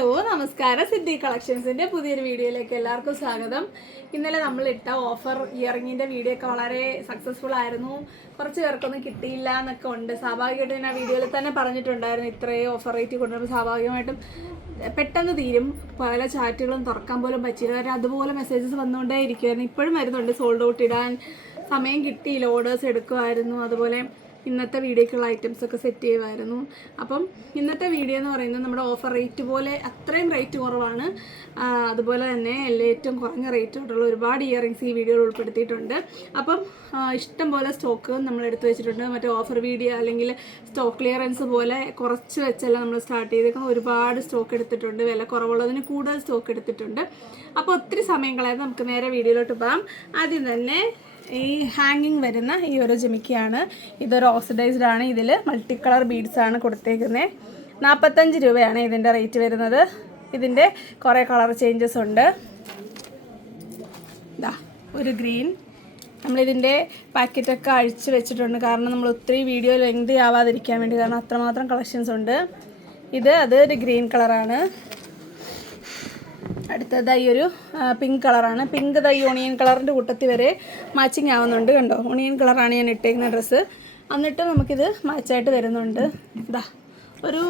Hello നമസ്കാരം. സിദ്ധി കളക്ഷൻസിന്റെ പുതിയൊരു വീഡിയോയിലേക്ക് എല്ലാവർക്കും സ്വാഗതം. ഇന്നലെ നമ്മൾ ഇട്ട ഓഫർ ഇയറിങ്ങിന്റെ വീഡിയോ ഒക്കെ വളരെ സക്സസ്ഫുൾ ആയിരുന്നു. കുറച്ച് പേർക്കൊന്നും കിട്ടിയില്ല എന്നൊക്കെ ഉണ്ട്. സ്വാഭാവികമായിട്ടും ഞാൻ ആ വീഡിയോയിൽ തന്നെ പറഞ്ഞിട്ടുണ്ടായിരുന്നു ഇത്രയും ഓഫർ റേറ്റ് കൊണ്ടുവരുമ്പോൾ സ്വാഭാവികമായിട്ടും പെട്ടെന്ന് തീരും. പല ചാറ്റുകളും തുറക്കാൻ പോലും പറ്റിയില്ല. അതുപോലെ മെസ്സേജസ് വന്നുകൊണ്ടേ ഇരിക്കുമായിരുന്നു ഇപ്പോഴും വരുന്നുണ്ട്. സോൾഡ് ഔട്ട് ഇടാൻ സമയം കിട്ടിയില്ല. ഓർഡേഴ്സ് എടുക്കുമായിരുന്നു അതുപോലെ ഇന്നത്തെ വീഡിയോക്കുള്ള ഐറ്റംസ് ഒക്കെ സെറ്റ് ചെയ്യുമായിരുന്നു അപ്പം ഇന്നത്തെ വീഡിയോ എന്ന് പറയുന്നത് നമ്മുടെ ഓഫർ റേറ്റ് പോലെ അത്രയും റേറ്റ് കുറവാണ്. അതുപോലെ തന്നെ എല്ലാ ഏറ്റവും കുറഞ്ഞ റേറ്റോടുള്ള ഒരുപാട് ഇയറിങ്സ് ഈ വീഡിയോയിൽ ഉൾപ്പെടുത്തിയിട്ടുണ്ട്. അപ്പം ഇഷ്ടം പോലെ സ്റ്റോക്ക് നമ്മൾ എടുത്തു വെച്ചിട്ടുണ്ട്. മറ്റേ ഓഫർ വീഡിയോ അല്ലെങ്കിൽ സ്റ്റോക്ക് ക്ലിയറൻസ് പോലെ കുറച്ച് വെച്ചല്ല നമ്മൾ സ്റ്റാർട്ട് ചെയ്തേക്കുന്നത്. ഒരുപാട് സ്റ്റോക്ക് എടുത്തിട്ടുണ്ട്. വില കുറവുള്ളതിന് കൂടുതൽ സ്റ്റോക്ക് എടുത്തിട്ടുണ്ട്. അപ്പോൾ ഒത്തിരി സമയം കളയാതെ നമുക്ക് നേരെ വീഡിയോയിലോട്ട് പോകാം. ആദ്യം തന്നെ ഈ ഹാങ്ങിങ് വരുന്ന ഈ ഒരു ജിമിക്കിയാണ്. ഇതൊരു ഓക്സിഡൈസ്ഡ് ആണ്. ഇതിൽ മൾട്ടി കളർ ബീഡ്സ് ആണ് കൊടുത്തേക്കുന്നത് നാൽപ്പത്തഞ്ച് രൂപയാണ് ഇതിന്റെ റേറ്റ് വരുന്നത്. ഇതിന്റെ കുറേ കളർ ചേഞ്ചസ് ഉണ്ട്. ഇതാ ഒരു ഗ്രീൻ. നമ്മളിതിന്റെ പാക്കറ്റൊക്കെ അഴിച്ച് വെച്ചിട്ടുണ്ട്. കാരണം നമ്മൾ ഒത്തിരി വീഡിയോ ലെങ്ത് ആവാതിരിക്കാൻ വേണ്ടി കാരണം അത്രമാത്രം കളക്ഷൻസ് ഉണ്ട്. ഇത് അത് ഒരു ഗ്രീൻ കളറാണ് അടുത്തത് ഈ ഒരു പിങ്ക് കളറാണ് പിങ്ക് തൈ ഓണിയൻ കളറിന്റെ കൂട്ടത്തിൽ വരെ മാച്ചിങ് ആവുന്നുണ്ട് കണ്ടോ? ഓണിയൻ കളറാണ് ഞാൻ ഇട്ടേക്കുന്ന ഡ്രസ്സ് എന്നിട്ട് നമുക്കിത് മാച്ചായിട്ട് വരുന്നുണ്ട്. ഇതാ ഒരു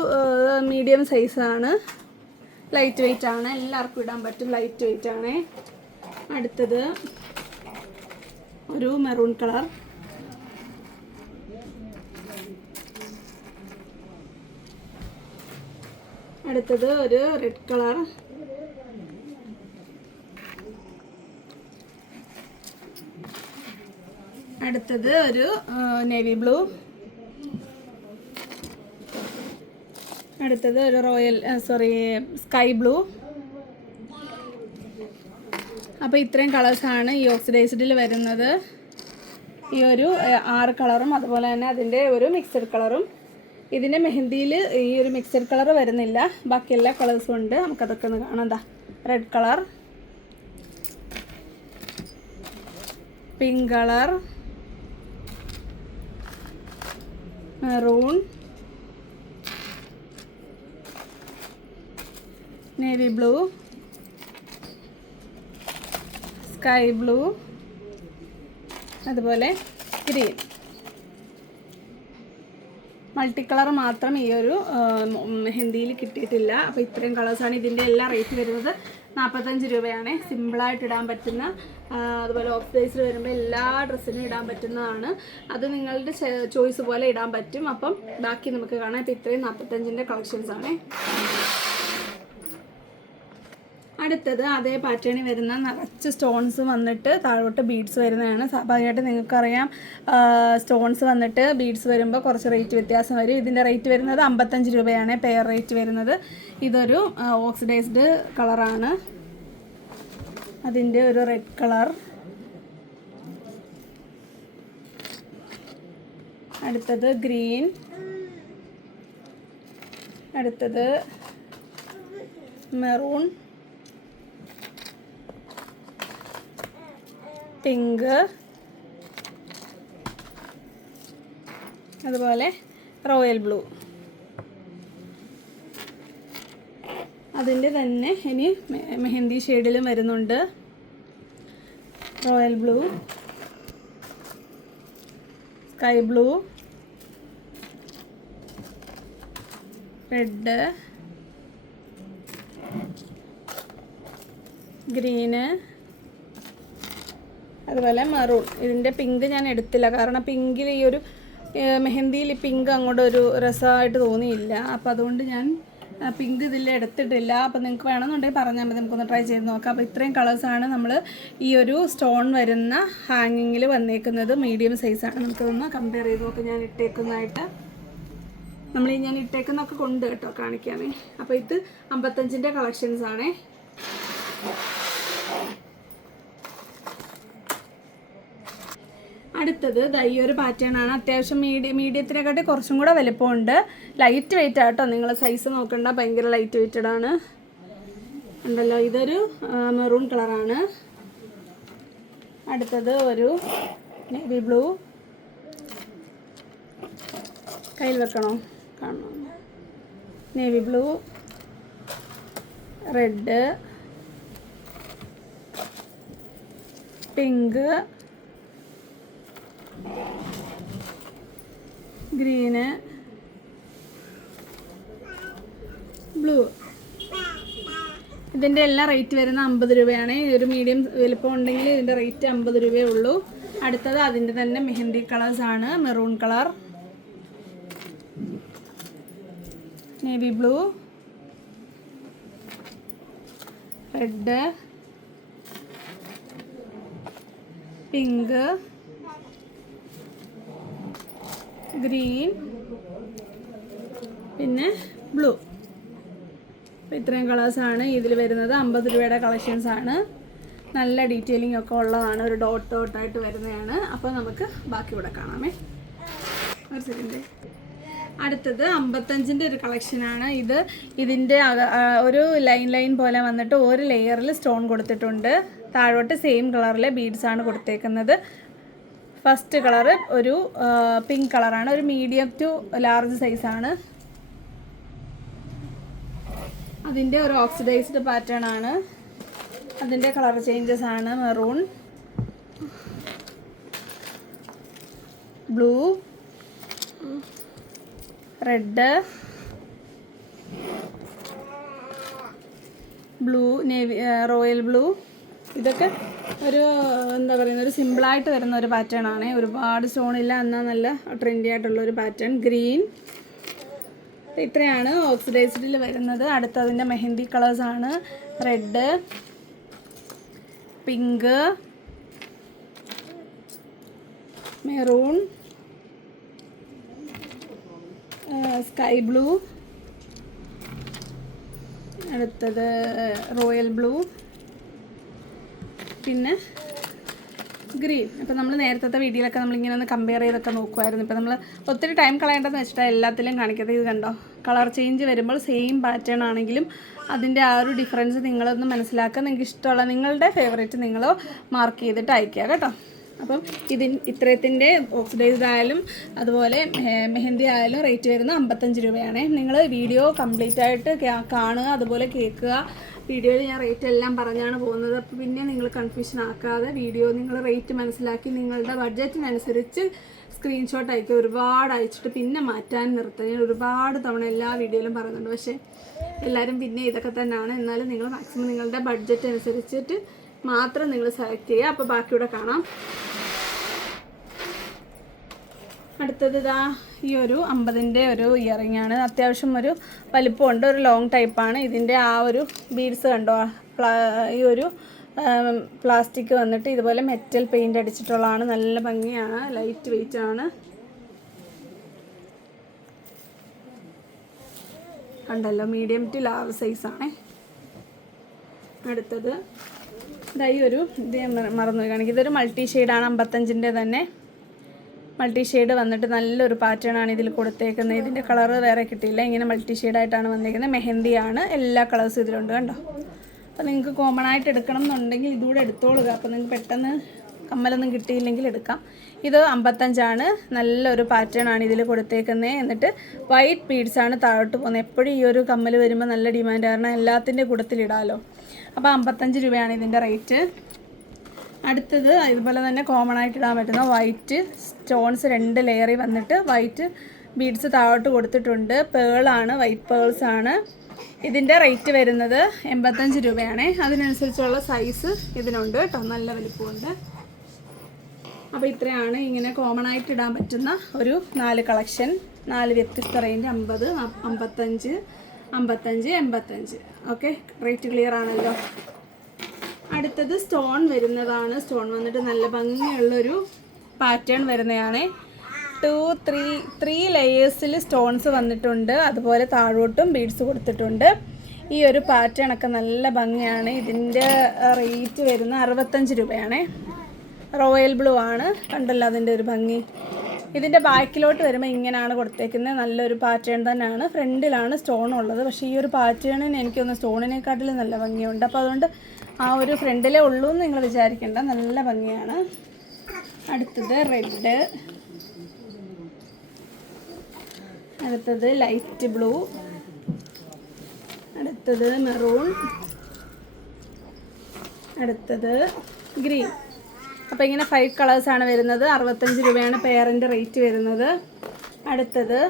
മീഡിയം സൈസാണ് ലൈറ്റ് വെയിറ്റ് ആണ്. എല്ലാവർക്കും ഇടാൻ പറ്റും ലൈറ്റ് വെയിറ്റ് ആണ്. അടുത്തത് ഒരു മെറൂൺ കളർ അടുത്തത് ഒരു റെഡ് കളർ അടുത്തത് ഒരു നേവി ബ്ലൂ അടുത്തത് ഒരു റോയൽ സോറി സ്കൈ ബ്ലൂ അപ്പോൾ ഇത്രയും കളേഴ്സാണ് ഈ ഓക്സിഡൈസ്ഡിൽ വരുന്നത്. ഈ ഒരു ആറ് കളറും അതുപോലെ തന്നെ അതിന്റെ ഒരു മിക്സഡ് കളറും ഇതിന്റെ മെഹന്തിയിൽ ഈ ഒരു മിക്സഡ് കളർ വരുന്നില്ല. ബാക്കി എല്ലാ കളേഴ്സും ഉണ്ട്. നമുക്കതൊക്കെ ഒന്ന് കാണാം. എന്താ red colour pink colour maroon navy blue sky blue അതുപോലെ ഗ്രീൻ. മൾട്ടി കളർ മാത്രം ഈ ഒരു ഹിന്ദിയിൽ കിട്ടിയിട്ടില്ല. അപ്പോൾ ഇത്രയും കളേഴ്സാണ് ഇതിന്റെ എല്ലാ റേറ്റ് വരുന്നത്. നാൽപ്പത്തഞ്ച് രൂപയാണ് സിമ്പിളായിട്ട് ഇടാൻ പറ്റുന്ന അതുപോലെ ഓഫ് സൈസ് വരുമ്പോൾ എല്ലാ ഡ്രസ്സിനും ഇടാൻ പറ്റുന്നതാണ്. അത് നിങ്ങളുടെ ചോയ്സ് പോലെ ഇടാൻ പറ്റും. അപ്പം ബാക്കി നമുക്ക് കാണാം. ഇപ്പം ഇത്രയും നാൽപ്പത്തഞ്ചിന്റെ കളക്ഷൻസ് ആണ്. അടുത്തത് അതേ പാറ്റേണിൽ വരുന്ന നിറച്ച് സ്റ്റോൺസ് വന്നിട്ട് താഴോട്ട് ബീഡ്സ് വരുന്നതാണ്. സ്വാഭാവികമായിട്ട് നിങ്ങൾക്കറിയാം സ്റ്റോൺസ് വന്നിട്ട് ബീഡ്സ് വരുമ്പോൾ കുറച്ച് റേറ്റ് വ്യത്യാസം വരും. ഇതിന്റെ റേറ്റ് വരുന്നത് അമ്പത്തഞ്ച് രൂപയാണ് പെയർ റേറ്റ് വരുന്നത്. ഇതൊരു ഓക്സിഡൈസ്ഡ് കളറാണ് അതിന്റെ ഒരു റെഡ് കളർ അടുത്തത് ഗ്രീൻ അടുത്തത് മെറൂൺ പിങ്ക്. അതുപോലെ റോയൽ ബ്ലൂ. അതിന്റെ തന്നെ ഇനി മെഹന്തി ഷെയ്ഡിലും വരുന്നുണ്ട്. Royal blue. Sky blue. Red. Green. അതുപോലെ മറൂൺ ഇതിന്റെ പിങ്ക് ഞാൻ എടുത്തില്ല. കാരണം പിങ്കിൽ ഈ ഒരു മെഹന്തിയിൽ പിങ്ക് അങ്ങോട്ട് ഒരു രസമായിട്ട് തോന്നിയില്ല. അപ്പോൾ അതുകൊണ്ട് ഞാൻ പിങ്ക് ഇതിൽ എടുത്തിട്ടില്ല. അപ്പോൾ നിങ്ങൾക്ക് വേണമെന്നുണ്ടെങ്കിൽ പറഞ്ഞാൽ മതി. നമുക്കൊന്ന് ട്രൈ ചെയ്ത് നോക്കാം. അപ്പോൾ ഇത്രയും കളേഴ്സാണ് നമ്മൾ ഈ ഒരു സ്റ്റോൺ വരുന്ന ഹാങ്ങിങ്ങിൽ വന്നേക്കുന്നത്. മീഡിയം സൈസാണ് നമുക്കൊന്ന് കമ്പയർ ചെയ്ത് നോക്കാം. ഞാൻ ഇട്ടേക്കുന്നതായിട്ട്. നമ്മൾ ഈ ഞാൻ ഇട്ടേക്കുന്നൊക്കെ കൊണ്ട് കേട്ടോ കാണിക്കാമേ അപ്പോൾ ഇത് അമ്പത്തഞ്ചിന്റെ കളക്ഷൻസ് ആണേ. അടുത്തത് ഈ ഒരു പാറ്റേൺ ആണ്. അത്യാവശ്യം മീഡിയ മീഡിയത്തിനെക്കാട്ടി കുറച്ചും കൂടെ വലിപ്പമുണ്ട്. ലൈറ്റ് വെയിറ്റ് ആട്ടോ. നിങ്ങൾ സൈസ് നോക്കണ്ട. ഭയങ്കര ലൈറ്റ് വെയിറ്റഡ് ആണ്. ഉണ്ടല്ലോ. ഇതൊരു മെറൂൺ കളറാണ് അടുത്തത് ഒരു നേവി ബ്ലൂ കയ്യിൽ വെക്കണോ? കാണണം. Navy blue red pink green. Blue. ഇതിന്റെ എല്ലാം റേറ്റ് വരുന്ന അമ്പത് രൂപയാണ്. ഒരു മീഡിയം വലുപ്പം ഉണ്ടെങ്കിൽ ഇതിന്റെ റേറ്റ് അമ്പത് രൂപയേ ഉള്ളൂ. അടുത്തത് അതിന്റെ തന്നെ മെഹന്തി കളേഴ്സ് ആണ്. Maroon colour navy blue red pink green പിന്നെ ബ്ലൂ. അപ്പോൾ ഇത്രയും കളേഴ്സാണ് ഇതിൽ വരുന്നത്. അമ്പത് രൂപയുടെ കളക്ഷൻസ് ആണ്. നല്ല ഡീറ്റെയിലിംഗ് ഒക്കെ ഉള്ളതാണ്. ഒരു ഡോട്ട് ഡോട്ടായിട്ട് വരുന്നതാണ്. അപ്പോൾ നമുക്ക് ബാക്കി ഇവിടെ കാണാമേ. ഒരു സെക്കൻഡ് അടുത്തത് അമ്പത്തഞ്ചിന്റെ ഒരു കളക്ഷനാണ് ഇത് ഇതിന്റെ ഒരു ലൈൻ ലൈൻ പോലെ വന്നിട്ട് ഒരു ലെയറിൽ സ്റ്റോൺ കൊടുത്തിട്ടുണ്ട്. താഴോട്ട് സെയിം കളറിലെ ബീഡ്സാണ് കൊടുത്തേക്കുന്നത്. ഫസ്റ്റ് കളറ് ഒരു പിങ്ക് കളറാണ്. ഒരു മീഡിയം ടു ലാർജ് സൈസാണ് അതിന്റെ ഒരു ഓക്സിഡൈസ്ഡ് പാറ്റേൺ ആണ്. അതിന്റെ കളർ ചേഞ്ചസ് ആണ്. Maroon blue red blue navy royal blue ഇതൊക്കെ ഒരു എന്താ പറയുന്ന ഒരു സിമ്പിളായിട്ട് വരുന്ന ഒരു പാറ്റേൺ ആണ്. ഒരുപാട് സ്റ്റോണില്ല എന്നാൽ നല്ല ട്രെൻഡി ആയിട്ടുള്ള ഒരു പാറ്റേൺ ഗ്രീൻ ഇത്രയാണ് ഓക്സിഡൈസ്ഡിൽ വരുന്നത്. അടുത്തതിന്റെ മെഹന്തി കളേഴ്സ് ആണ്. Red pink maroon sky blue അടുത്തത് റോയൽ ബ്ലൂ പിന്നെ ഗ്രീൻ അപ്പോൾ നമ്മൾ നേരത്തെ വീഡിയോയിലൊക്കെ നമ്മളിങ്ങനെ ഒന്ന് കമ്പയർ ചെയ്തൊക്കെ നോക്കുമായിരുന്നു ഇപ്പോൾ നമ്മൾ ഒത്തിരി ടൈം കളയേണ്ടതെന്ന് വെച്ചിട്ടാണ് എല്ലാത്തിലും കാണിക്കുന്നത്. ഇത് കണ്ടോ? കളർ ചേഞ്ച് വരുമ്പോൾ സെയിം പാറ്റേൺ ആണെങ്കിലും അതിന്റെ ആ ഒരു ഡിഫറൻസ് നിങ്ങളൊന്ന് മനസ്സിലാക്കുക നിങ്ങൾക്ക് ഇഷ്ടമുള്ള നിങ്ങളുടെ ഫേവറേറ്റ് നിങ്ങൾ മാർക്ക് ചെയ്തിട്ട് അയക്കുക കേട്ടോ. അപ്പം ഇതിൻ ഇത്രയത്തിന്റെ ഓക്സിഡൈസ്ഡ് ആയാലും അതുപോലെ മെഹന്തി ആയാലും റേറ്റ് വരുന്നത് അമ്പത്തഞ്ച് രൂപയാണ്. നിങ്ങൾ വീഡിയോ കംപ്ലീറ്റ് ആയിട്ട് കാണുക അതുപോലെ കേൾക്കുക. വീഡിയോയിൽ ഞാൻ റേറ്റ് എല്ലാം പറഞ്ഞാണ് പോകുന്നത്. അപ്പോൾ പിന്നെ നിങ്ങൾ കൺഫ്യൂഷൻ ആക്കാതെ വീഡിയോ നിങ്ങൾ റേറ്റ് മനസ്സിലാക്കി നിങ്ങളുടെ ബഡ്ജറ്റിനനുസരിച്ച് സ്ക്രീൻഷോട്ട് അയക്കുക. ഒരുപാട് അയച്ചിട്ട് പിന്നെ മാറ്റാൻ നിർത്തുക ഞാൻ ഒരുപാട് തവണ എല്ലാ വീഡിയോയിലും പറയുന്നുണ്ട് പക്ഷേ എല്ലാവരും പിന്നെ ഇതൊക്കെ തന്നെയാണ് എന്നാലും നിങ്ങൾ മാക്സിമം നിങ്ങളുടെ ബഡ്ജറ്റ് അനുസരിച്ചിട്ട് മാത്രം നിങ്ങൾ സെലക്ട് ചെയ്യുക. അപ്പോൾ ബാക്കിയൂടെ കാണാം. അടുത്തത് ഇതാ ഈ ഒരു അമ്പതിന്റെ ഒരു ഇയറിംഗ് ആണ്. അത്യാവശ്യം ഒരു വലിപ്പമുണ്ട്. ഒരു ലോങ് ടൈപ്പാണ് ഇതിന്റെ ആ ഒരു ബീഡ്സ് കണ്ടോ? ഈ ഒരു പ്ലാസ്റ്റിക് വന്നിട്ട് ഇതുപോലെ മെറ്റൽ പെയിന്റ് അടിച്ചിട്ടുള്ളതാണ്. നല്ല ഭംഗിയാണ്. ലൈറ്റ് വെയിറ്റ് ആണ്. കണ്ടല്ലോ മീഡിയം ടു ലാർജ് സൈസാണേ അടുത്തത് ഇതാ ഈ ഒരു ഇത് ഞാൻ മറന്നു കാണിക്കും. ഇതൊരു മൾട്ടി ഷെയ്ഡാണ് അമ്പത്തഞ്ചിന്റെ തന്നെ. മൾട്ടി ഷെയ്ഡ് വന്നിട്ട് നല്ലൊരു പാറ്റേൺ ആണ് ഇതിൽ കൊടുത്തേക്കുന്നത്. ഇതിന്റെ കളർ വേറെ കിട്ടിയില്ല. ഇങ്ങനെ മൾട്ടി ഷെയ്ഡായിട്ടാണ് വന്നിരിക്കുന്നത് മെഹന്തിയാണ് എല്ലാ കളേഴ്സും ഇതിലുണ്ട് കണ്ടോ? അപ്പോൾ നിങ്ങൾക്ക് കോമൺ ആയിട്ട് എടുക്കണം എന്നുണ്ടെങ്കിൽ ഇതുകൂടെ എടുത്തോളുക. അപ്പോൾ നിങ്ങൾക്ക് പെട്ടെന്ന് കമ്മലൊന്നും കിട്ടിയില്ലെങ്കിൽ എടുക്കാം. ഇത് അമ്പത്തഞ്ചാണ്. നല്ലൊരു പാറ്റേൺ ആണ് ഇതിൽ കൊടുത്തേക്കുന്നത് എന്നിട്ട് വൈറ്റ് ബീഡ്സാണ് താഴോട്ട് പോകുന്നത്. എപ്പോഴും ഈ ഒരു കമ്മൽ വരുമ്പോൾ നല്ല ഡിമാൻഡ് കാരണം എല്ലാത്തിന്റെ കൂട്ടത്തിലിടാമല്ലോ അപ്പോൾ അമ്പത്തഞ്ച് രൂപയാണ് ഇതിന്റെ റേറ്റ്. അടുത്തത് ഇതുപോലെ തന്നെ കോമൺ ആയിട്ട് ഇടാൻ പറ്റുന്ന വൈറ്റ് സ്റ്റോൺസ് രണ്ട് ലെയറിൽ വന്നിട്ട് വൈറ്റ് ബീഡ്സ് താഴോട്ട് കൊടുത്തിട്ടുണ്ട്. പേളാണ് വൈറ്റ് പേൾസ് ആണ്. ഇതിന്റെ റേറ്റ് വരുന്നത് എൺപത്തഞ്ച് രൂപയാണ്. അതിനനുസരിച്ചുള്ള സൈസ് ഇതിനുണ്ട് കേട്ടോ. നല്ല വലിപ്പമുണ്ട്. അപ്പോൾ ഇത്രയാണ് ഇങ്ങനെ കോമൺ ആയിട്ട് ഇടാൻ പറ്റുന്ന ഒരു നാല് കളക്ഷൻ നാല് വ്യത്യസ്ത റേഞ്ച് അമ്പത് അമ്പത്തഞ്ച്. അമ്പത്തഞ്ച് എൺപത്തഞ്ച്. ഓക്കെ റേറ്റ് ക്ലിയർ ആണല്ലോ. അടുത്തത് സ്റ്റോൺ വരുന്നതാണ്. സ്റ്റോൺ വന്നിട്ട് നല്ല ഭംഗിയുള്ളൊരു പാറ്റേൺ വരുന്നതാണ്. ടു ത്രീ ത്രീ ലെയേഴ്സിൽ സ്റ്റോൺസ് വന്നിട്ടുണ്ട്. അതുപോലെ താഴോട്ടും ബീഡ്സ് കൊടുത്തിട്ടുണ്ട്. ഈ ഒരു പാറ്റേൺ ഒക്കെ നല്ല ഭംഗിയാണ്. ഇതിന്റെ റേറ്റ് വരുന്ന അറുപത്തഞ്ച് രൂപയാണ്. റോയൽ ബ്ലൂ ആണ്. കണ്ടല്ലോ അതിന്റെ ഒരു ഭംഗി. ഇതിന്റെ ബാക്കിലോട്ട് വരുമ്പോൾ ഇങ്ങനെയാണ് കൊടുത്തേക്കുന്നത് നല്ലൊരു പാറ്റേൺ തന്നെയാണ്. ഫ്രണ്ടിലാണ് സ്റ്റോൺ ഉള്ളത്. പക്ഷേ ഈ ഒരു പാറ്റേണിന് എനിക്കൊന്ന് സ്റ്റോണിനെക്കാട്ടിലും നല്ല ഭംഗിയുണ്ട്. അപ്പോൾ അതുകൊണ്ട് ആ ഒരു ഫ്രണ്ടിലേ ഉള്ളൂ എന്ന് നിങ്ങൾ വിചാരിക്കേണ്ട. നല്ല ഭംഗിയാണ്. അടുത്തത് റെഡ്. അടുത്തത് ലൈറ്റ് ബ്ലൂ. അടുത്ത അടുത്തത് മെറൂൺ. അടുത്തത് ഗ്രീൻ. അപ്പോൾ ഇങ്ങനെ ഫൈവ് കളേഴ്സാണ് വരുന്നത്. അറുപത്തഞ്ച് രൂപയാണ് പെയറിന്റെ റേറ്റ് വരുന്നത്. അടുത്തത്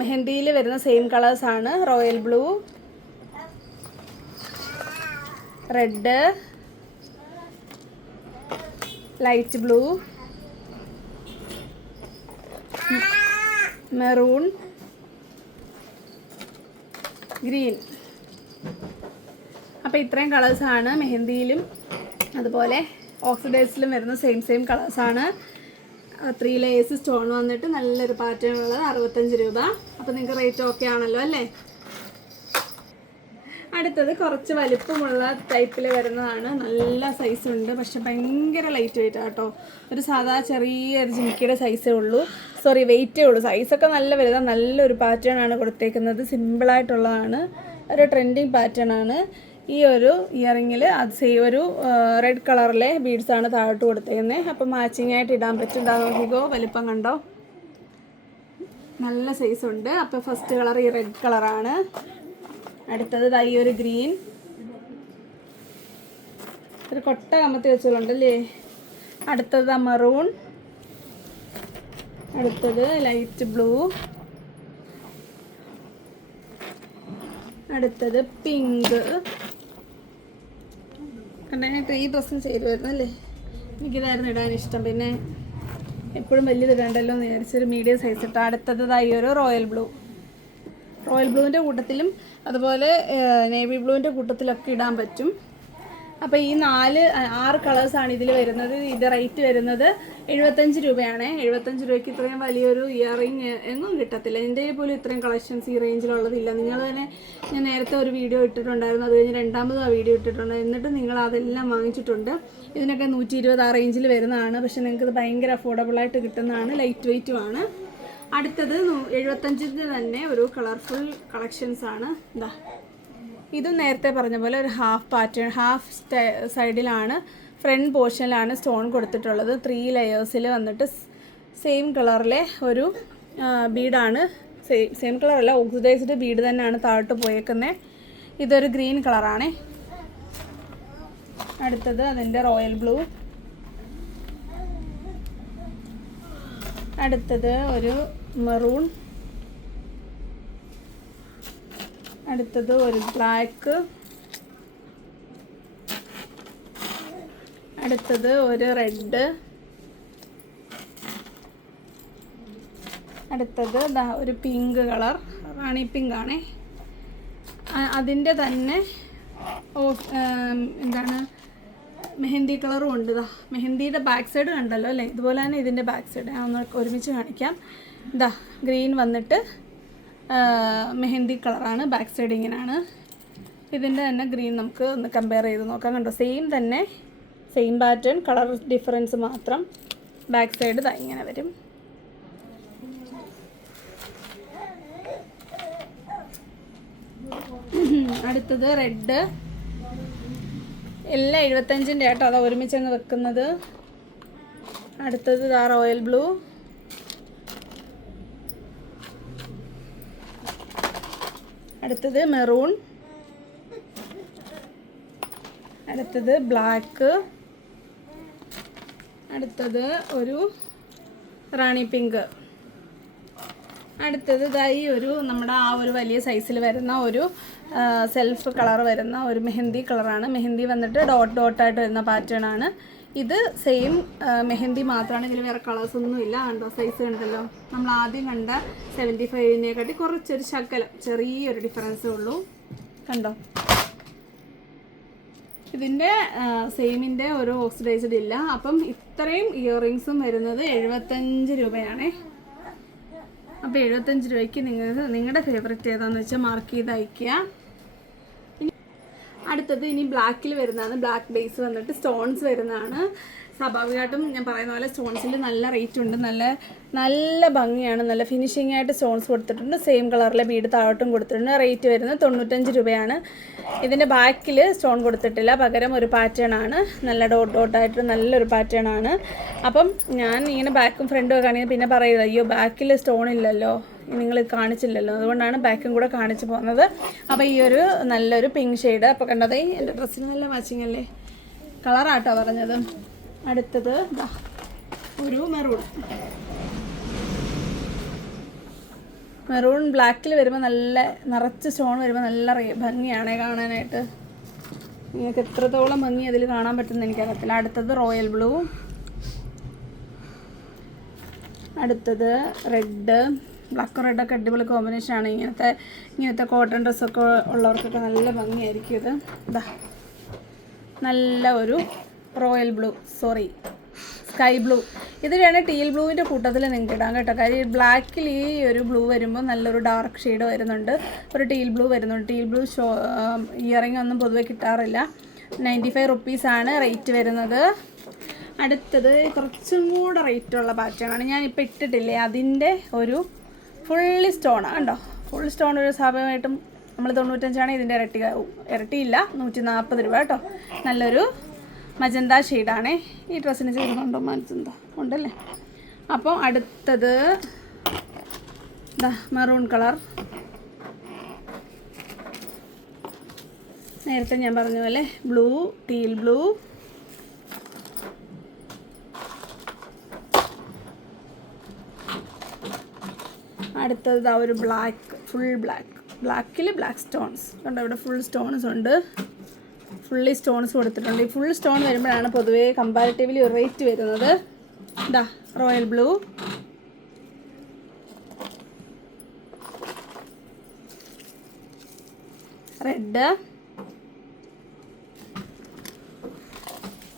മെഹന്തിയിൽ വരുന്ന സെയിം കളേഴ്സാണ് royal blue red light blue maroon green അപ്പോൾ ഇത്രയും കളേഴ്സാണ് മെഹന്തിയിലും അതുപോലെ ഓക്സിഡൈസിലും വരുന്ന സെയിം സെയിം കളേഴ്സാണ് ത്രീ ലേയേഴ്സ് സ്റ്റോൺ വന്നിട്ട് നല്ലൊരു പാറ്റേൺ ഉള്ളത് അറുപത്തഞ്ച് രൂപ. അപ്പോൾ നിങ്ങൾക്ക് റേറ്റ് ഓക്കെ ആണല്ലോ അല്ലേ? അടുത്തത് കുറച്ച് വലിപ്പമുള്ള ടൈപ്പിൽ വരുന്നതാണ്. നല്ല സൈസ് ഉണ്ട്. പക്ഷെ ഭയങ്കര ലൈറ്റ് വെയിറ്റ് ആട്ടോ ഒരു സാധാ ചെറിയൊരു ജിമിക്കിയുടെ സൈസേ ഉള്ളൂ. സോറി വെയിറ്റേ ഉള്ളൂ. സൈസൊക്കെ നല്ല വലുതാണ്. നല്ലൊരു പാറ്റേൺ ആണ് കൊടുത്തേക്കുന്നത്. സിമ്പിളായിട്ടുള്ളതാണ് ഒരു ട്രെൻഡിങ് പാറ്റേൺ ആണ്. ഈ ഒരു ഇയറിങ്ങിൽ അത് സെയിം ഒരു റെഡ് കളറിലെ ബീഡ്സ് ആണ് താഴോട്ട് കൊടുത്തേക്കുന്നത് അപ്പം മാച്ചിങ് ആയിട്ട് ഇടാൻ പറ്റും. നോക്കിക്കോ വലിപ്പം കണ്ടോ? നല്ല സൈസ് ഉണ്ട്. അപ്പോൾ ഫസ്റ്റ് കളർ ഈ റെഡ് കളറാണ് അടുത്തത് ഈ ഒരു ഗ്രീൻ ഒരു കൊട്ട കമത്തി വെച്ചോളുണ്ടല്ലേ അടുത്തത് മറൂൺ അടുത്തത് ലൈറ്റ് ബ്ലൂ അടുത്തത് പിങ്ക് കണ്ടതിനായിട്ട് ഈ ഡ്രസ്സും ചേരുമായിരുന്നു അല്ലേ? എനിക്കിതായിരുന്നു ഇടാൻ ഇഷ്ടം. പിന്നെ എപ്പോഴും വലിയത് വേണ്ടല്ലോ എന്ന് വിചാരിച്ചൊരു മീഡിയം സൈസ് ഇട്ട. അടുത്തതായി ഒരു റോയൽ ബ്ലൂ റോയൽ ബ്ലൂവിന്റെ കൂട്ടത്തിലും അതുപോലെ നേവി ബ്ലൂവിന്റെ കൂട്ടത്തിലൊക്കെ ഇടാൻ പറ്റും. അപ്പോൾ ഈ നാല് ആറ് കളേഴ്സാണ് ഇതിൽ വരുന്നത്. ഇത് റേറ്റ് വരുന്നത് എഴുപത്തഞ്ച് രൂപയാണ്. എഴുപത്തഞ്ച് രൂപയ്ക്ക് ഇത്രയും വലിയൊരു ഇയറിങ് എങ്ങും കിട്ടത്തില്ല. എന്റെ പോലും ഇത്രയും കളക്ഷൻസ് ഈ റേഞ്ചിലുള്ളതില്ല നിങ്ങൾ തന്നെ ഞാൻ നേരത്തെ ഒരു വീഡിയോ ഇട്ടിട്ടുണ്ടായിരുന്നു. അത് കഴിഞ്ഞ് രണ്ടാമത് ആ വീഡിയോ ഇട്ടിട്ടുണ്ട്. എന്നിട്ട് നിങ്ങൾ അതെല്ലാം വാങ്ങിച്ചിട്ടുണ്ട്. ഇതിനൊക്കെ നൂറ്റി ഇരുപത് ആ റേഞ്ചിൽ വരുന്നതാണ്. പക്ഷേ ഇത് ഭയങ്കര അഫോർഡബിളായിട്ട് കിട്ടുന്നതാണ്. ലൈറ്റ് വെയ്റ്റുമാണ് അടുത്തത് എഴുപത്തഞ്ചിന്റെ തന്നെ ഒരു കളർഫുൾ കളക്ഷൻസ് ആണ്. ഇതാ ഇതും നേരത്തെ പറഞ്ഞ പോലെ ഒരു ഹാഫ് പാറ്റേൺ ഹാഫ് സൈഡിലാണ് ഫ്രണ്ട് പോർഷനിലാണ് സ്റ്റോൺ കൊടുത്തിട്ടുള്ളത്. ത്രീ ലെയേഴ്സിൽ വന്നിട്ട് സെയിം കളറിലെ ഒരു ബീഡാണ് സെയിം സെയിം കളറല്ല ഓക്സിഡൈസ്ഡ് ബീഡ് തന്നെയാണ് താഴോട്ട് പോയേക്കുന്നത് ഇതൊരു ഗ്രീൻ കളറാണേ അടുത്തത് അതിന്റെ റോയൽ ബ്ലൂ അടുത്തത് ഒരു മെറൂൺ അടുത്തത് ഒരു ബ്ലാക്ക് അടുത്തത് ഒരു റെഡ് അടുത്തത് ഒരു പിങ്ക് കളർ റാണി പിങ്ക് ആണേ. അതിന്റെ തന്നെ എന്താണ് മെഹന്തി കളറും ഉണ്ട് ഇതാ മെഹന്തിയുടെ ബാക്ക് സൈഡ് കണ്ടല്ലോ അല്ലേ? ഇതുപോലെ തന്നെ ഇതിന്റെ ബാക്ക് സൈഡ് ഞാൻ ഒന്ന് ഒരുമിച്ച് കാണിക്കാം. ഇതാ ഗ്രീൻ വന്നിട്ട് മെഹന്തി കളറാണ് ബാക്ക് സൈഡ് ഇങ്ങനെയാണ് ഇതിന്റെ തന്നെ ഗ്രീൻ നമുക്ക് ഒന്ന് കമ്പയർ ചെയ്ത് നോക്കാം. കണ്ടോ സെയിം തന്നെ സെയിം പാറ്റേൺ കളർ ഡിഫറൻസ് മാത്രം ബാക്ക് സൈഡ് ഇങ്ങനെ വരും. അടുത്തത് റെഡ് എല്ലാം എഴുപത്തഞ്ചിന്റെ ആട്ടോ അതാ ഒരുമിച്ചങ്ങ് വെക്കുന്നത്. അടുത്തത് ഇതാ റോയൽ ബ്ലൂ അടുത്തത് മെറൂൺ. അടുത്തത് ബ്ലാക്ക്. അടുത്തത് ഒരു റാണി പിങ്ക്. അടുത്തത് ഇതായി ഒരു നമ്മുടെ ആ ഒരു വലിയ സൈസിൽ വരുന്ന ഒരു സെൽഫ് കളർ വരുന്ന ഒരു മെഹന്തി കളറാണ് മെഹന്തി വന്നിട്ട് ഡോട്ട് ഡോട്ടായിട്ട് വരുന്ന പാറ്റേൺ ആണ്. ഇത് സെയിം മെഹന്തി മാത്രമാണ് ഇതിൽ വേറെ കളേഴ്സ് ഒന്നും ഇല്ല. കണ്ടോ? സൈസ് കണ്ടല്ലോ? നമ്മൾ ആദ്യം കണ്ട സെവന്റി ഫൈവിനെ കാട്ടി കുറച്ചൊരു ശകലം. ചെറിയൊരു ഡിഫറൻസേ ഉള്ളൂ. കണ്ടോ? ഇതിന്റെ സെയിമിന്റെ ഒരു ഓക്സിഡൈസ്ഡ് ഇല്ല. അപ്പം ഇത്രയും ഇയറിങ്സും വരുന്നത് എഴുപത്തഞ്ച് രൂപയാണേ. അപ്പോൾ എഴുപത്തഞ്ച് രൂപയ്ക്ക് നിങ്ങൾക്ക് നിങ്ങളുടെ ഫേവററ്റ് ഏതാണെന്ന് വെച്ചാൽ മാർക്ക് ചെയ്ത് അയക്കുക ഇനി അടുത്തത് ഇനി ബ്ലാക്കിൽ വരുന്നതാണ്. ബ്ലാക്ക് ബേസ് വന്നിട്ട് സ്റ്റോൺസ് വരുന്നതാണ്. സ്വാഭാവികമായിട്ടും ഞാൻ പറയുന്ന പോലെ സ്റ്റോൺസിന്റെ നല്ല റേറ്റ് ഉണ്ട്. നല്ല നല്ല ഭംഗിയാണ്. നല്ല ഫിനിഷിംഗ് ആയിട്ട് സ്റ്റോൺസ് കൊടുത്തിട്ടുണ്ട്. സെയിം കളറിലെ ബീഡ് താഴോട്ടും കൊടുത്തിട്ടുണ്ട്. റേറ്റ് വരുന്നത് തൊണ്ണൂറ്റഞ്ച് രൂപയാണ്. ഇതിന്റെ ബാക്കിൽ സ്റ്റോൺ കൊടുത്തിട്ടില്ല. പകരം ഒരു പാറ്റേൺ ആണ്. നല്ല ഡോട്ട് ഡോട്ടായിട്ട് നല്ലൊരു പാറ്റേൺ ആണ്. അപ്പം ഞാൻ ഇങ്ങനെ ബാക്കും ഫ്രണ്ടും ഒക്കെ ആണെങ്കിൽ പിന്നെ പറയുന്നത് അയ്യോ ബാക്കിൽ സ്റ്റോൺ ഇല്ലല്ലോ. നിങ്ങൾ കാണിച്ചില്ലല്ലോ. അതുകൊണ്ടാണ് ബാക്കും കൂടെ കാണിച്ചു പോകുന്നത്. അപ്പോൾ ഈ ഒരു നല്ലൊരു പിങ്ക് ഷെയ്ഡ് അപ്പോൾ കണ്ടത് എന്റെ ഡ്രസ്സിന് നല്ല മാച്ചിങ് അല്ലേ? കളറാട്ടോ പറഞ്ഞത്. അടുത്തത് ഒരു മെറൂൺ മെറൂൺ ബ്ലാക്കിൽ വരുമ്പോൾ നല്ല നിറച്ച് സ്റ്റോൺ വരുമ്പോൾ നല്ല ഭംഗിയാണ് കാണാനായിട്ട്. നിങ്ങൾക്ക് എത്രത്തോളം ഭംഗി അതിൽ കാണാൻ പറ്റുമെന്ന് എനിക്കറിയത്തില്ല. അടുത്തത് റോയൽ ബ്ലൂ അടുത്തത് റെഡ് ബ്ലാക്ക് റെഡൊക്കെ അടിപൊളി കോമ്പിനേഷനാണ് ഇങ്ങനത്തെ ഇങ്ങനത്തെ കോട്ടൺ ഡ്രസ്സൊക്കെ ഉള്ളവർക്കൊക്കെ നല്ല ഭംഗിയായിരിക്കും ഇത്. ഇതാ നല്ല ഒരു royal blue sorry sky blue ഇത് വേണേൽ ടീൽ ബ്ലൂവിന്റെ കൂട്ടത്തിൽ നിങ്ങൾക്ക് ഇടാം കേട്ടോ. കാര്യം ബ്ലാക്കിൽ ഈ ഒരു ബ്ലൂ വരുമ്പോൾ നല്ലൊരു ഡാർക്ക് ഷെയ്ഡ് വരുന്നുണ്ട്. ഒരു ടീൽ ബ്ലൂ വരുന്നുണ്ട്. ടീൽ ബ്ലൂ ഷോ ഇയറിംഗ് ഒന്നും പൊതുവെ കിട്ടാറില്ല. നയന്റി ഫൈവ് റുപ്പീസാണ് റേറ്റ് വരുന്നത്. അടുത്തത് കുറച്ചും കൂടെ റേറ്റുള്ള പാറ്റേണാണ് ഞാനിപ്പോൾ ഇട്ടിട്ടില്ലേ? അതിന്റെ ഒരു ഫുള്ളി സ്റ്റോണാണ് കണ്ടോ? ഫുൾ സ്റ്റോൺ ഒരു സ്വാഭാവികമായിട്ടും നമ്മൾ തൊണ്ണൂറ്റഞ്ചാണ് ഇതിന്റെ ഇരട്ടി ഇരട്ടിയില്ല നൂറ്റി നാൽപ്പത് രൂപ കേട്ടോ. നല്ലൊരു മജന്ത ഷെയ്ഡാണേ. ഈ ഡ്രസ്സിന് ചേരുന്നുണ്ടോ മജന്ത? ഉണ്ടല്ലേ? അപ്പോൾ അടുത്തത് മെറൂൺ കളർ. നേരത്തെ ഞാൻ പറഞ്ഞ പോലെ ബ്ലൂ ടീൽ ബ്ലൂ അടുത്തത് ആ ഒരു ബ്ലാക്ക് ഫുൾ ബ്ലാക്ക് ബ്ലാക്കിൽ ബ്ലാക്ക് സ്റ്റോൺസ് കണ്ടോ ഇവിടെ ഫുൾ സ്റ്റോൺസ് ഉണ്ട്. ഫുള്ളി സ്റ്റോൺസ് കൊടുത്തിട്ടുണ്ട്. ഈ ഫുൾ സ്റ്റോൺ വരുമ്പോഴാണ് പൊതുവേ കമ്പാരിറ്റീവ്ലി റേറ്റ് വരുന്നത്. ഇതാ royal blue red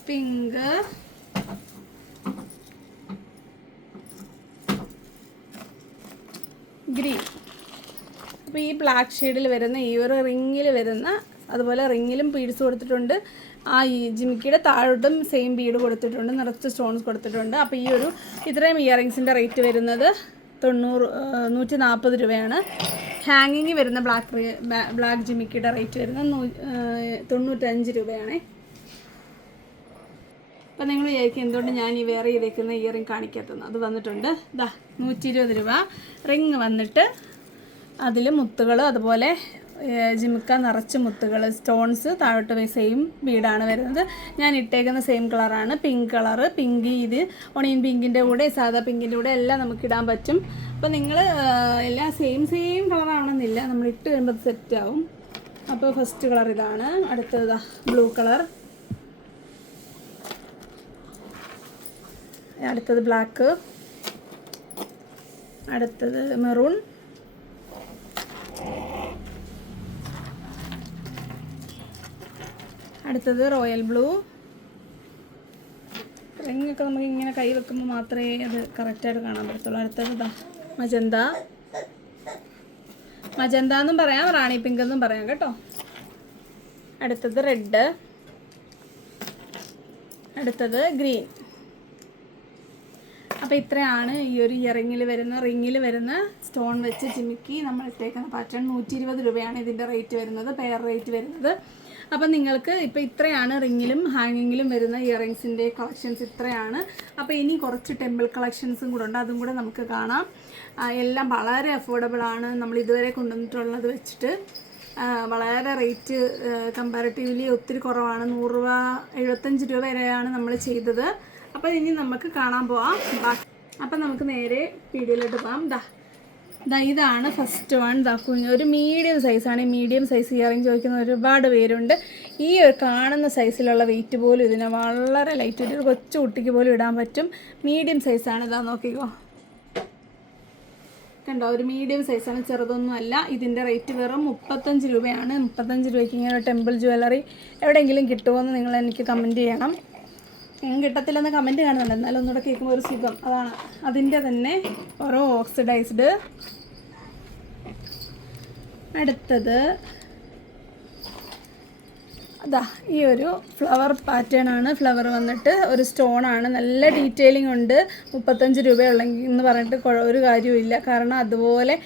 pink green. അപ്പോൾ ഈ ബ്ലാക്ക് ഷെയ്ഡിൽ വരുന്ന ഈ ഒരു റിങ്ങിൽ വരുന്ന അതുപോലെ റിങ്ങിലും ബീഡ്സ് കൊടുത്തിട്ടുണ്ട്. ആ ഈ ജിമിക്കിയുടെ താഴോട്ടും സെയിം ബീഡ് കൊടുത്തിട്ടുണ്ട്. നിറച്ച് സ്റ്റോൺസ് കൊടുത്തിട്ടുണ്ട്. അപ്പോൾ ഈ ഒരു ഇത്രയും ഇയറിങ്സിന്റെ റേറ്റ് വരുന്നത് തൊണ്ണൂറ് നൂറ്റി നാൽപ്പത് രൂപയാണ്. ഹാങ്ങിങ് വരുന്ന ബ്ലാക്ക് ബ്ലാക്ക് ജിമിക്കിയുടെ റേറ്റ് വരുന്നത് തൊണ്ണൂറ്റഞ്ച് രൂപയാണേ. അപ്പം നിങ്ങൾ വിചാരിക്കും എന്തുകൊണ്ട് ഞാൻ ഈ വേറെ ചെയ്തേക്കുന്ന ഇയറിങ് കാണിക്കാത്തതെന്ന്. അത് വന്നിട്ടുണ്ട്. ഇതാ നൂറ്റി ഇരുപത് രൂപ. റിങ് വന്നിട്ട് അതിൽ മുത്തുകൾ അതുപോലെ ജിമിക്ക നിറച്ച് മുത്തുകൾ സ്റ്റോൺസ് താഴോട്ട് പോയി സെയിം ബീഡാണ് വരുന്നത്. ഞാൻ ഇട്ടേക്കുന്ന സെയിം കളറാണ് പിങ്ക് കളറ് പിങ്ക് ഇത് ഒണിയൻ പിങ്കിന്റെ കൂടെ സാധാ പിങ്കിന്റെ കൂടെ എല്ലാം നമുക്ക് ഇടാൻ പറ്റും. അപ്പോൾ നിങ്ങൾ എല്ലാം സെയിം സെയിം കളറാവണമെന്നില്ല നമ്മൾ ഇട്ട് വരുമ്പോൾ സെറ്റ് ആവും. അപ്പോൾ ഫസ്റ്റ് കളർ ഇതാണ്. അടുത്തത് ബ്ലൂ കളർ അടുത്തത് ബ്ലാക്ക്. അടുത്തത് മെറൂൺ. അടുത്തത് റോയൽ ബ്ലൂ. റിങ്ങൊക്കെ നമുക്ക് ഇങ്ങനെ കൈ വെക്കുമ്പോൾ മാത്രമേ അത് കറക്റ്റായിട്ട് കാണാൻ പറ്റത്തുള്ളൂ. അടുത്തത് ഇതാ മജന്ത. മജന്ത എന്നും പറയാം റാണി പിങ്ക് എന്നും പറയാം കേട്ടോ. അടുത്തത് റെഡ്. അടുത്തത് ഗ്രീൻ. അപ്പോൾ ഇത്രയാണ് ഈ ഒരു ഇയറിങ്ങിൽ വരുന്ന റിങ്ങിൽ വരുന്ന സ്റ്റോൺ വെച്ച് ചിമിക്കി നമ്മൾ ഇട്ടേക്കുന്ന പാറ്റേൺ നൂറ്റി ഇരുപത് രൂപയാണ് ഇതിന്റെ റേറ്റ് വരുന്നത് പെയർ റേറ്റ് വരുന്നത്. അപ്പം നിങ്ങൾക്ക് ഇപ്പോൾ ഇത്രയാണ് റിങ്ങിലും ഹാങ്ങിങ്ങിലും വരുന്ന ഇയറിങ്സിന്റെ കളക്ഷൻസ് ഇത്രയാണ്. അപ്പോൾ ഇനി കുറച്ച് ടെമ്പിൾ കളക്ഷൻസും കൂടെ ഉണ്ട് അതും കൂടെ നമുക്ക് കാണാം. എല്ലാം വളരെ അഫോർഡബിൾ ആണ്. നമ്മൾ ഇതുവരെ കൊണ്ടുവന്നിട്ടുള്ളത് വെച്ചിട്ട് വളരെ റേറ്റ് കമ്പാരിറ്റീവ്ലി ഒത്തിരി കുറവാണ്. നൂറ് രൂപ എഴുപത്തഞ്ച് രൂപ വരെയാണ് നമ്മൾ ചെയ്തത്. അപ്പോൾ ഇനി നമുക്ക് കാണാൻ പോവാം. അപ്പൊ നമുക്ക് നേരെ വീഡിയോയിലോട്ട് പോകാം ദാ ദാ ഇതാണ് ഫസ്റ്റ് വൺ ദാ കുഞ്ഞ് ഒരു മീഡിയം സൈസാണ് ഈ മീഡിയം സൈസ് ഇയറിങ് ചോദിക്കുന്ന ഒരുപാട് പേരുണ്ട്. ഈ ഒരു കാണുന്ന സൈസിലുള്ള വെയിറ്റ് പോലും ഇതിന് വളരെ ലൈറ്റ് ഒരു കൊച്ചു കുട്ടിക്ക് പോലും ഇടാൻ പറ്റും. മീഡിയം സൈസാണ് ഇതാ നോക്കിക്കോ. കണ്ടോ? ഒരു മീഡിയം സൈസാണ് ചെറുതൊന്നും അല്ല. ഇതിന്റെ റേറ്റ് വെറും മുപ്പത്തഞ്ച് രൂപയാണ്. മുപ്പത്തഞ്ച് രൂപയ്ക്ക് ഇങ്ങനെ ടെമ്പിൾ ജ്വല്ലറി എവിടെയെങ്കിലും കിട്ടുമോ എന്ന് നിങ്ങൾ എനിക്ക് കമന്റ് ചെയ്യണം. കിട്ടത്തില്ലെന്ന് കമന്റ് കാണുന്നുണ്ട്. എന്നാലും ഒന്നുകൂടെ കേൾക്കുമ്പോൾ ഒരു സുഖം. അതാണ്. അതിന്റെ തന്നെ ഓരോ ഓക്സിഡൈസ്ഡ് അടുത്തത് അതാ ഈ ഒരു ഫ്ലവർ പാറ്റേൺ ആണ്. ഫ്ലവർ വന്നിട്ട് ഒരു സ്റ്റോൺ ആണ്. നല്ല ഡീറ്റെയിലിംഗ് ഉണ്ട്. മുപ്പത്തഞ്ച് രൂപയുള്ളെങ്കിൽ എന്ന് പറഞ്ഞിട്ട് ഒരു കാര്യമില്ല കാരണം അതുപോലെ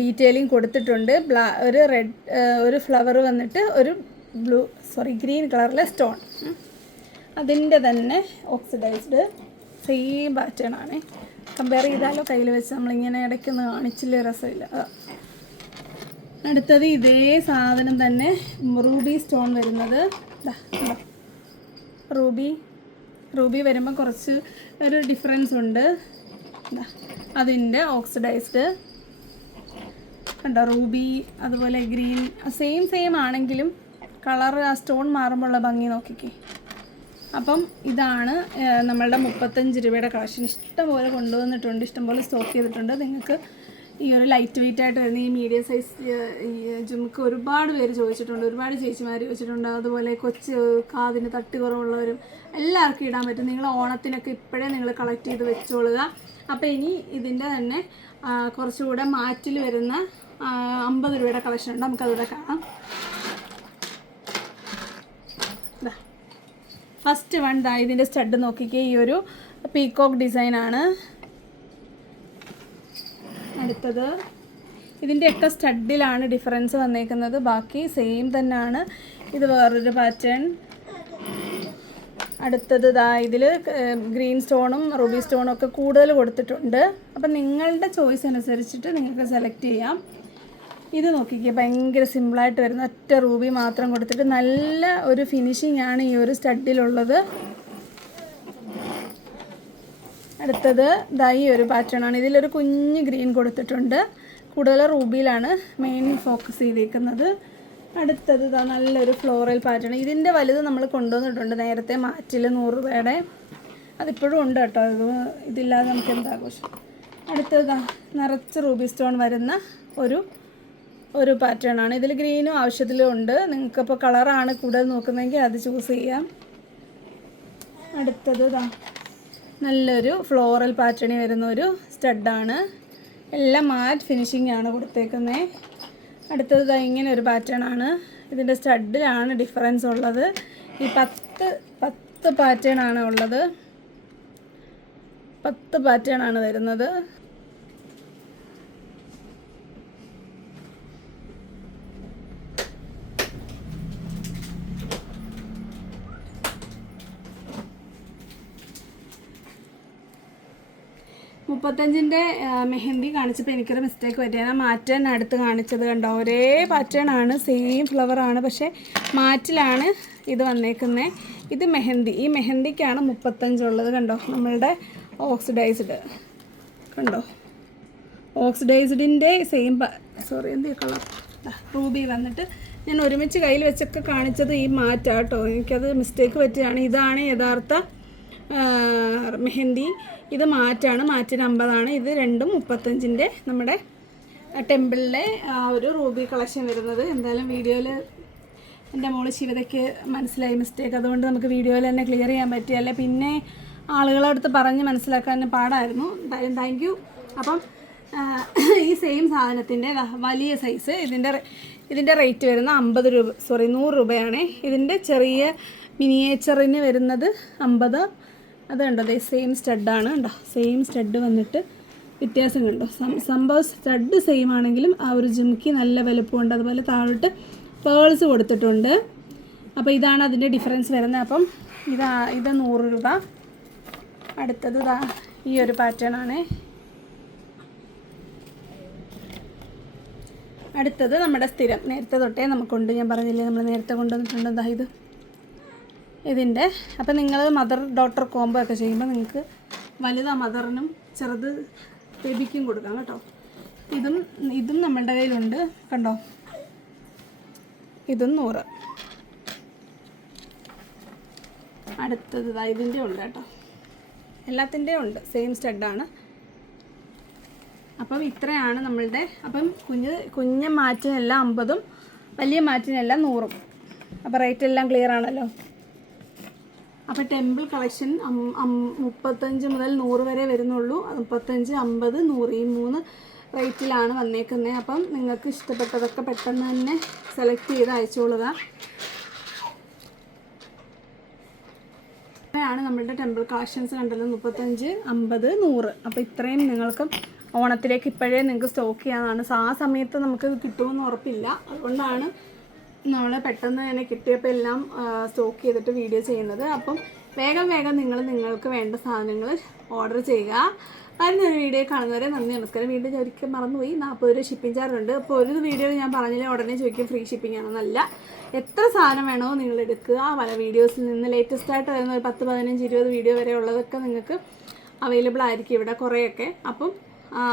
ഡീറ്റെയിലിംഗ് കൊടുത്തിട്ടുണ്ട്. ബ്ലാ ഒരു റെഡ് ഒരു ഫ്ലവർ വന്നിട്ട് ഒരു ബ്ലൂ സോറി ഗ്രീൻ കളറിലെ സ്റ്റോൺ അതിന്റെ തന്നെ ഓക്സിഡൈസ്ഡ് സെയിം പാറ്റേൺ ആണ്. കമ്പയർ ചെയ്താലോ കയ്യിൽ വെച്ച് നമ്മളിങ്ങനെ ഇടയ്ക്കൊന്ന് കാണിച്ചില്ല രസമില്ല. അടുത്തത് ഇതേ സാധനം തന്നെ റൂബി സ്റ്റോൺ വരുന്നത്? റൂബി റൂബി വരുമ്പോൾ കുറച്ച് ഒരു ഡിഫറൻസ് ഉണ്ട്. അതിന്റെ ഓക്സിഡൈസ്ഡ് കണ്ടോ? റൂബി അതുപോലെ ഗ്രീൻ സെയിം സെയിം ആണെങ്കിലും കളർ ആ സ്റ്റോൺ മാറുമ്പോഴുള്ള ഭംഗി നോക്കിക്കേ. അപ്പം ഇതാണ് നമ്മളുടെ മുപ്പത്തഞ്ച് രൂപയുടെ കളക്ഷൻ. ഇഷ്ടംപോലെ കൊണ്ടുവന്നിട്ടുണ്ട് ഇഷ്ടംപോലെ സ്റ്റോക്ക് ചെയ്തിട്ടുണ്ട്. നിങ്ങൾക്ക് ഈ ഒരു ലൈറ്റ് വെയിറ്റ് ആയിട്ട് വരുന്ന ഈ മീഡിയം സൈസ് ഈ ജുമുക്ക് ഒരുപാട് പേര് ചോദിച്ചിട്ടുണ്ട്. ഒരുപാട് ചേച്ചിമാർ ചോദിച്ചിട്ടുണ്ട്. അതുപോലെ കൊച്ച് കാതിന് തട്ടി കുറവുള്ളവരും എല്ലാവർക്കും ഇടാൻ പറ്റും. നിങ്ങൾ ഓണത്തിനൊക്കെ ഇപ്പോഴേ നിങ്ങൾ കളക്ട് ചെയ്ത് വെച്ചോളുക. അപ്പോൾ ഇനി ഇതിന്റെ തന്നെ കുറച്ചുകൂടെ മാറ്റിൽ വരുന്ന അമ്പത് രൂപയുടെ കളക്ഷൻ ഉണ്ട്. നമുക്കതിവിടെ കാണാം. ഫസ്റ്റ് വൺ ദാ ഇതിന്റെ സ്റ്റഡ് നോക്കിക്കേ ഈ ഒരു പീകോക്ക് ഡിസൈൻ ആണ്. അടുത്തത് ഇതിന്റെയൊക്കെ സ്റ്റഡിലാണ് ഡിഫറൻസ് വന്നേക്കുന്നത്. ബാക്കി സെയിം തന്നെയാണ്. ഇത് വേറൊരു പാറ്റേൺ അടുത്തത് ദാ ഇതിൽ ഗ്രീൻ സ്റ്റോണും റൂബി സ്റ്റോണും ഒക്കെ കൂടുതൽ കൊടുത്തിട്ടുണ്ട്. അപ്പം നിങ്ങളുടെ ചോയ്സ് അനുസരിച്ചിട്ട് നിങ്ങൾക്ക് സെലക്ട് ചെയ്യാം. ഇത് നോക്കിക്കേ ഭയങ്കര സിമ്പിളായിട്ട് വരുന്ന ഒറ്റ റൂബി മാത്രം കൊടുത്തിട്ട് നല്ല ഒരു ഫിനിഷിംഗ് ആണ് ഈ ഒരു സ്റ്റഡിലുള്ളത്. അടുത്തത് ദാ ഒരു പാറ്റേൺ ആണ്. ഇതിലൊരു കുഞ്ഞ് ഗ്രീൻ കൊടുത്തിട്ടുണ്ട്. കൂടുതൽ റൂബിയിലാണ് മെയിൻ ഫോക്കസ് ചെയ്തേക്കുന്നത്. അടുത്തത് ഇതാ നല്ലൊരു ഫ്ലോറൽ പാറ്റേൺ ഇതിന്റെ വലുത് നമ്മൾ കൊണ്ടുവന്നിട്ടുണ്ട് നേരത്തെ മാറ്റിൽ നൂറ് രൂപയുടെ. അതിപ്പോഴും ഉണ്ട് കേട്ടോ. ഇത് ഇതില്ലാതെ നമുക്ക് എന്താഘോഷം അടുത്തത് നിറച്ച് റൂബി സ്റ്റോൺ വരുന്ന ഒരു ഒരു പാറ്റേൺ ആണ്. ഇതിൽ ഗ്രീനും ഉണ്ട്. നിങ്ങൾക്കിപ്പോൾ കളറാണ് കൂടുതൽ നോക്കുന്നതെങ്കിൽ അത് ചൂസ് ചെയ്യാം. അടുത്തത് ഇതാ. നല്ലൊരു ഫ്ലോറൽ പാറ്റേണി വരുന്ന ഒരു സ്റ്റഡാണ് എല്ലാം മാറ്റ് ഫിനിഷിംഗ് ആണ് കൊടുത്തേക്കുന്നത് അടുത്തത് ഇങ്ങനെ ഒരു പാറ്റേൺ ആണ്. ഇതിന്റെ സ്റ്റഡിലാണ് ഡിഫറൻസ് ഉള്ളത്. ഈ പത്ത് പത്ത് പാറ്റേൺ ആണ് ഉള്ളത്. പത്ത് പാറ്റേൺ ആണ് വരുന്നത്. മുപ്പത്തഞ്ചിന്റെ മെഹന്തി കാണിച്ചപ്പോൾ എനിക്കൊരു മിസ്റ്റേക്ക് പറ്റി. ഞാൻ മാറ്റാൻ അടുത്ത് കാണിച്ചത് കണ്ടോ? ഒരേ പാറ്റേൺ ആണ് സെയിം ഫ്ലവർ ആണ് പക്ഷേ മാറ്റിലാണ് ഇത് വന്നേക്കുന്നത് ഇത് മെഹന്തി. ഈ മെഹന്തിക്കാണ് മുപ്പത്തഞ്ചുള്ളത് കണ്ടോ? നമ്മളുടെ ഓക്സിഡൈസ്ഡ് കണ്ടോ? ഓക്സിഡൈസ്ഡിന്റെ സെയിം സോറി എന്ത് കളർ റൂബി വന്നിട്ട് ഞാൻ ഒരുമിച്ച് കയ്യിൽ വെച്ചൊക്കെ കാണിച്ചത് ഈ മാറ്റാട്ടോ. എനിക്കത് മിസ്റ്റേക്ക് പറ്റിയാണ്. ഇതാണ് യഥാർത്ഥ മെഹന്തി. ഇത് മാറ്റാണ്. മാറ്റിന് അമ്പതാണ്. ഇത് രണ്ടും മുപ്പത്തഞ്ചിന്റെ നമ്മുടെ ടെമ്പിളിലെ ആ ഒരു റൂബി കളക്ഷൻ വരുന്നത്. എന്തായാലും വീഡിയോയിൽ എന്റെ മോൾ ശിവതയ്ക്ക് മനസ്സിലായി മിസ്റ്റേക്ക് അതുകൊണ്ട് നമുക്ക് വീഡിയോയിൽ തന്നെ ക്ലിയർ ചെയ്യാൻ പറ്റി. അല്ലെ? പിന്നെ ആളുകളടുത്ത് പറഞ്ഞ് മനസ്സിലാക്കാൻ പാടായിരുന്നു. എന്തായാലും താങ്ക് യു അപ്പം ഈ സെയിം സാധനത്തിന്റെ വലിയ സൈസ് ഇതിന്റെ ഇതിന്റെ റേറ്റ് വരുന്ന അമ്പത് രൂപ സോറി നൂറ് രൂപയാണ്. ഇതിന്റെ ചെറിയ മിനിയേച്ചറിന് വരുന്നത് അമ്പത്. അത് കണ്ടോ? അതെ സെയിം സ്റ്റഡാണ് കണ്ടോ? സെയിം സ്റ്റഡ് വന്നിട്ട് വ്യത്യാസം കണ്ടോ? സംഭവം സ്റ്റഡ് സെയിം ആണെങ്കിലും ആ ഒരു ജുംക്കി നല്ല വലുപ്പമുണ്ട്. അതുപോലെ താഴോട്ട് പേൾസ് കൊടുത്തിട്ടുണ്ട്. അപ്പോൾ ഇതാണ് അതിന്റെ ഡിഫറൻസ് വരുന്നത്. അപ്പം ഇതാ ഇത് നൂറ് രൂപ. അടുത്തത് ഇതാ ഈ ഒരു പാറ്റേൺ ആണ്. അടുത്തത് നമ്മുടെ സ്ഥിരം. നേരത്തെ തൊട്ടേ നമുക്കുണ്ട് ഞാൻ പറഞ്ഞില്ലേ നമ്മൾ നേരത്തെ കൊണ്ടുവന്നിട്ടുണ്ട്. ദാ ഇത്. ഇതിന്റെ. അപ്പം നിങ്ങൾ മദർ ഡോട്ടർ കോംബോ ഒക്കെ ചെയ്യുമ്പോൾ നിങ്ങൾക്ക് വലുത് മദറിനും ചെറുത് ബേബിക്കും കൊടുക്കാം കേട്ടോ. ഇതും ഇതും നമ്മളുടെ കയ്യിലുണ്ട് കണ്ടോ? ഇതും നൂറ്. അടുത്തത് ഇതിന്റെ ഉണ്ട് കേട്ടോ. എല്ലാത്തിന്റെയും ഉണ്ട്. സെയിം സ്റ്റഡാണ് അപ്പം ഇത്രയാണ് നമ്മളുടെ അപ്പം കുഞ്ഞ് കുഞ്ഞ് മാറ്റിനെല്ലാം അമ്പതും വലിയ മാറ്റിനെല്ലാം നൂറും. അപ്പോൾ റേറ്റ് എല്ലാം ക്ലിയർ ആണല്ലോ? അപ്പോൾ ടെമ്പിൾ കളക്ഷൻ മുപ്പത്തഞ്ച് മുതൽ നൂറ് വരെ വരുന്നുള്ളൂ. മുപ്പത്തഞ്ച് അമ്പത് നൂറ് ഈ മൂന്ന് റേറ്റിലാണ് വന്നേക്കുന്നത് അപ്പം നിങ്ങൾക്ക് ഇഷ്ടപ്പെട്ടതൊക്കെ പെട്ടെന്ന് തന്നെ സെലക്ട് ചെയ്ത് അയച്ചോളുക ഇത്രയാണ് നമ്മളുടെ ടെമ്പിൾ കളക്ഷൻസ് കണ്ടത് മുപ്പത്തഞ്ച് അമ്പത് നൂറ്. അപ്പോൾ ഇത്രയും നിങ്ങൾക്ക് ഓണത്തിലേക്ക് ഇപ്പോഴേ നിങ്ങൾക്ക് സ്റ്റോക്ക് ചെയ്യാനാണ് ആ സമയത്ത് നമുക്ക് കിട്ടുമെന്ന് ഉറപ്പില്ല. അതുകൊണ്ടാണ് നമ്മൾ പെട്ടെന്ന് തന്നെ കിട്ടിയപ്പോൾ എല്ലാം സ്റ്റോക്ക് ചെയ്തിട്ട് വീഡിയോ ചെയ്യുന്നത്. അപ്പം വേഗം വേഗം നിങ്ങൾ നിങ്ങൾക്ക് വേണ്ട സാധനങ്ങൾ ഓർഡർ ചെയ്യുക. ഒരു വീഡിയോ കാണുന്നവരെ നന്ദി നമസ്കാരം. വീണ്ടും ഒരിക്കൽ മറന്നുപോയി. നാൽപ്പത് രൂപ ഷിപ്പിംഗ് ചാർജ് ഉണ്ട്. അപ്പോൾ ഒരു വീഡിയോ ഞാൻ പറഞ്ഞില്ലേ ഉടനെ ചോദിക്കും ഫ്രീ ഷിപ്പിംഗ് ആണെന്നല്ല. എത്ര സാധനം വേണോ നിങ്ങൾ എടുക്കുക. പല വീഡിയോസിൽ നിന്ന് ലേറ്റസ്റ്റ് ആയിട്ട് വരുന്ന ഒരു പത്ത് പതിനഞ്ച് ഇരുപത് വീഡിയോ വരെ ഉള്ളതൊക്കെ നിങ്ങൾക്ക് അവൈലബിൾ ആയിരിക്കും ഇവിടെ കുറേയൊക്കെ. അപ്പം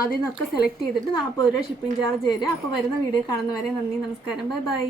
അതിൽ നിന്നൊക്കെ സെലക്ട് ചെയ്തിട്ട് നാൽപ്പത് രൂപ ഷിപ്പിംഗ് ചാർജ് തരിക. അപ്പോൾ വരുന്ന വീഡിയോ കാണുന്നവരെ നന്ദി നമസ്കാരം. Bye bye